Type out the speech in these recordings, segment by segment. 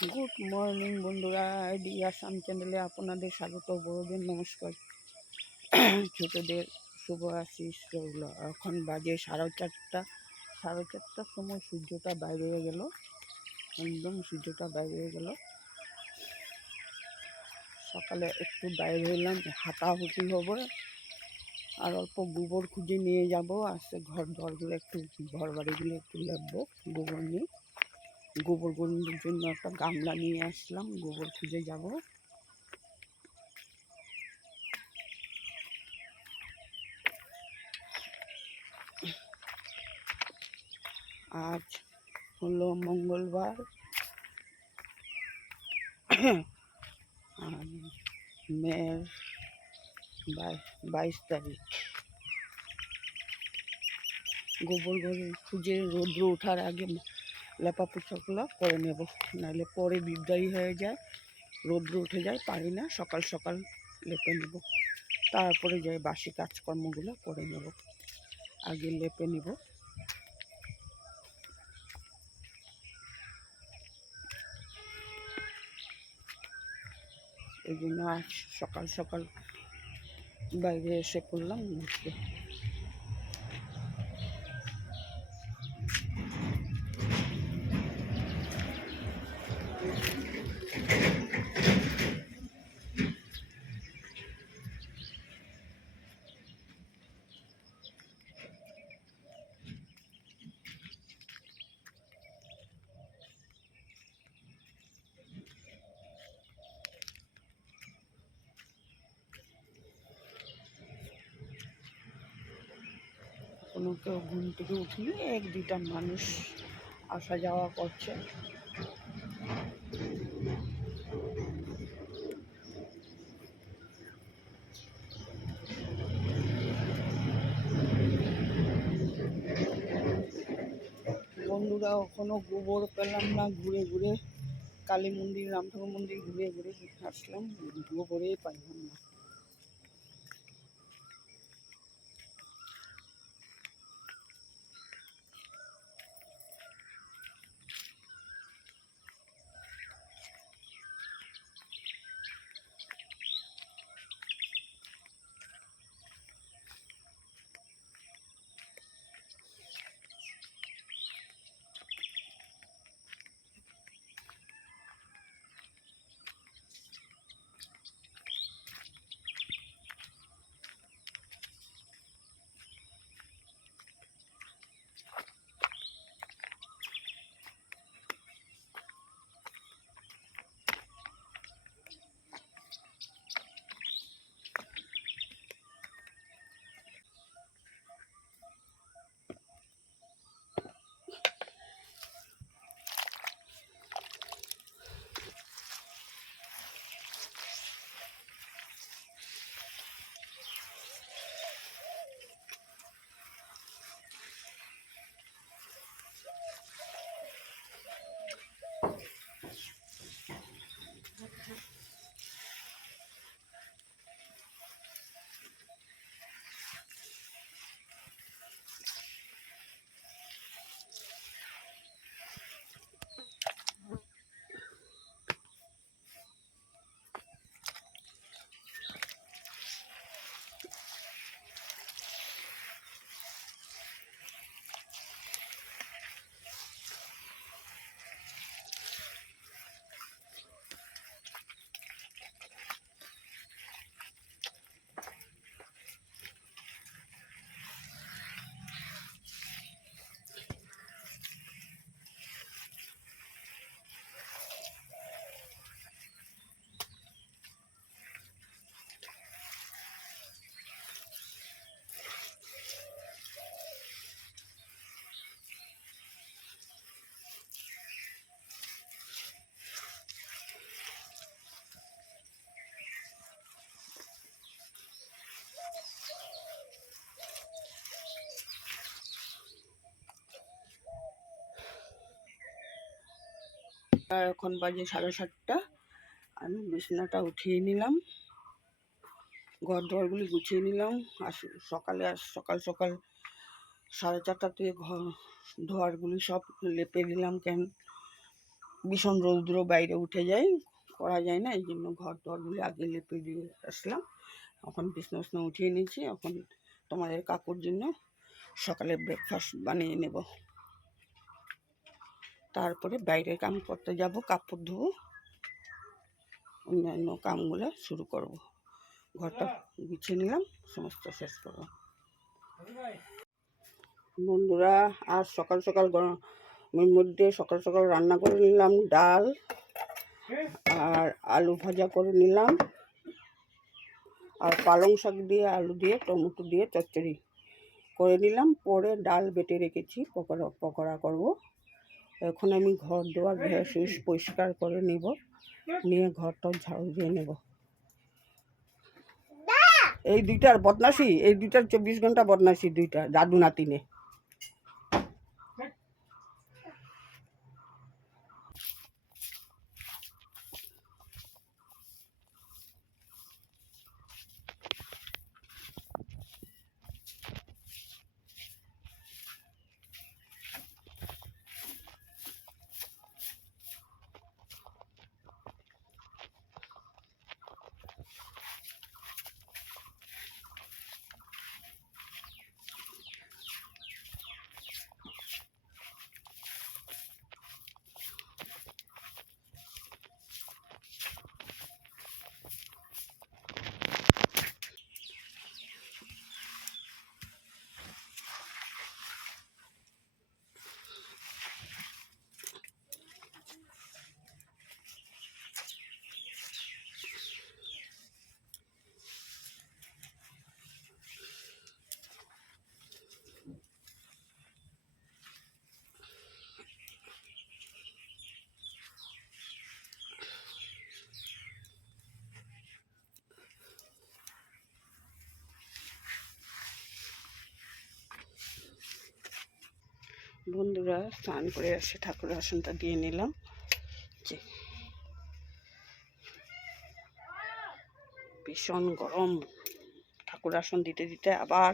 Good morning বন্ধুরা, ID Assam চ্যানেলে আপনাদের স্বাগত। বড়দের নমস্কার, ছোটদের শুভ আশিস রইল। এখন বাজে 4:30। 4:30টার সময় সূর্যটা বাইরে হয়ে গেল, একদম সূর্যটা বাইরে হয়ে গেল। সকালে একটু বাইরে হলাম, হাঁটাহুটি হবে, আর অল্প গোবর খুঁজে নিয়ে যাব। আজকে ঘরগুলো একটু, ঘর বাড়িগুলো একটু লেপবো গোবর নিয়ে। গোবর গরুর জন্য একটা গামলা নিয়ে আসলাম, গোবর খুঁজে যাব। আজ হলো মঙ্গলবার, আর মের 22 তারিখ। গোবর ঘরে খুঁজে রৌদ্র ওঠার আগে লেপা পোছাগুলো করে নেব, নাহলে পরে বিদ্যায়ী হয়ে যায়, রৌদ্র উঠে যায়, পারি না। সকাল সকাল লেপে নেব, তারপরে যাই বাসি কাজকর্মগুলো করে নেব। আগে লেপে নেব। এই জন্য আজ সকাল সকাল বাইরে এসে পড়লাম বুঝতে। কোনো কেউ ঘুম থেকে উঠিনি, 1-2টা মানুষ আসা যাওয়া করছে। বন্ধুরা, এখনো গোবর পেলাম না। ঘুরে ঘুরে কালী মন্দির, রাম ঠাকুর মন্দির ঘুরে ঘুরে আসলাম, গোবরেই পাইলাম না। এখন বাজে 7:30। আমি বিছানাটা উঠিয়ে নিলাম, ঘর দোয়ারগুলি গুছিয়ে নিলাম। আর সকাল সকাল 4:30 থেকে ঘর ধোয়ারগুলি সব লেপে নিলাম। কেন ভীষণ রৌদ্র, বাইরে উঠে যায়, করা যায় না, এই জন্য ঘর টরগুলি আগে লেপে দিয়ে আসলাম। এখন বিছনা উঠিয়ে নিয়েছি। এখন তোমাদের কাকুর জন্য সকালে ব্রেকফাস্ট বানিয়ে নেব, তারপরে বাইরের কাম করতে যাব, কাপড় ধোবো, অন্যান্য কামগুলো শুরু করব। ঘরটা গুছিয়ে নিলাম, সমস্ত শেষ করব। বন্ধুরা, আজ সকাল সকাল গরমের মধ্যে সকাল সকাল রান্না করে নিলাম ডাল আর আলু ভাজা করে নিলাম, আর পালং শাক দিয়ে আলু দিয়ে টমেটো দিয়ে চচ্চড়ি করে নিলাম। পরে ডাল বেটে রেখেছি, পকোড়া করব। এখন আমি ঘর দুয়ার ঘেঁস পরিষ্কার করে নেব, নিয়ে ঘরটা ঝাড়ু দিয়ে নেব। এই দুইটার বদমাশি, এই দুইটার 24 ঘন্টা বদমাশি, দুইটা দাদু নাতিনে। বন্ধুরা, স্নান করে এসে ঠাকুর আসনটা দিয়ে নিলাম। ভীষণ গরম, ঠাকুর আসন দিতে দিতে আবার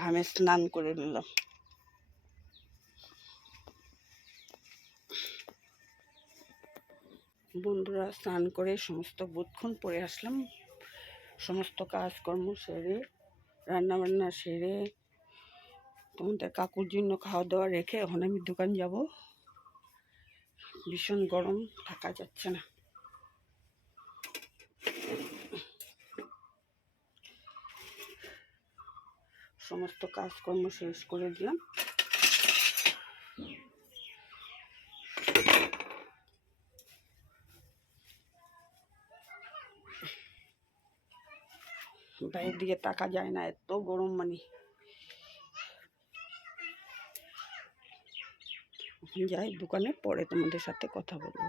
ঘামে স্নান করে নিলাম। বন্ধুরা, স্নান করে সমস্ত বোধক্ষণ পরে আসলাম, সমস্ত কাজকর্ম সেরে, রান্নাবান্না সেরে, তোমাদের কাকুর জন্য খাওয়া দাওয়া রেখে এখন আমি দোকান যাব। ভীষণ গরম, থাকা যাচ্ছে না। সমস্ত কাজকর্ম শেষ করে দিলাম। বাইরের দিকে তাকা যায় না, এত গরম। মানে যাই দোকানে, পরে তোমাদের সাথে কথা বলবো।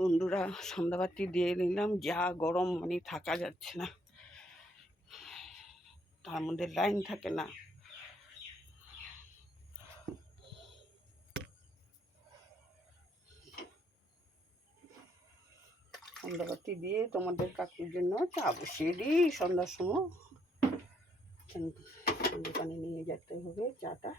বন্ধুরা সন্ধ্যাবাতি দিয়ে নিলাম, যা গরম মানে থাকা যাচ্ছে না, তার মধ্যে লাইন থাকে না। সন্ধ্যাবাতি দিয়ে তোমাদের কাকুর জন্য চা বসিয়ে দিই সন্ধ্যার সময়, দোকানে নিয়ে যেতে হবে চাটা।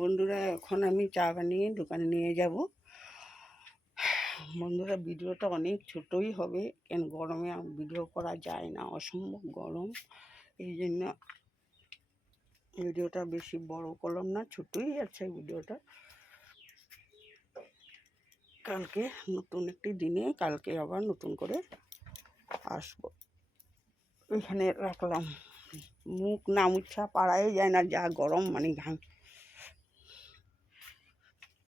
বন্ধুরা এখন আমি চা বানিয়ে দোকানে নিয়ে যাব। বন্ধুরা ভিডিওটা অনেক ছোটই হবে, কেন গরমে ভিডিও করা যায় না, অসম্ভব গরম, এই জন্য ভিডিওটা বেশি বড় করলাম না, ছোটই আছে ভিডিওটা। কালকে নতুন একটি দিনে কালকে আবার নতুন করে আসবো। এখানে রাখলাম, মুখ না মুছা পাড়াই যায় না, যা গরম মানে ঘাম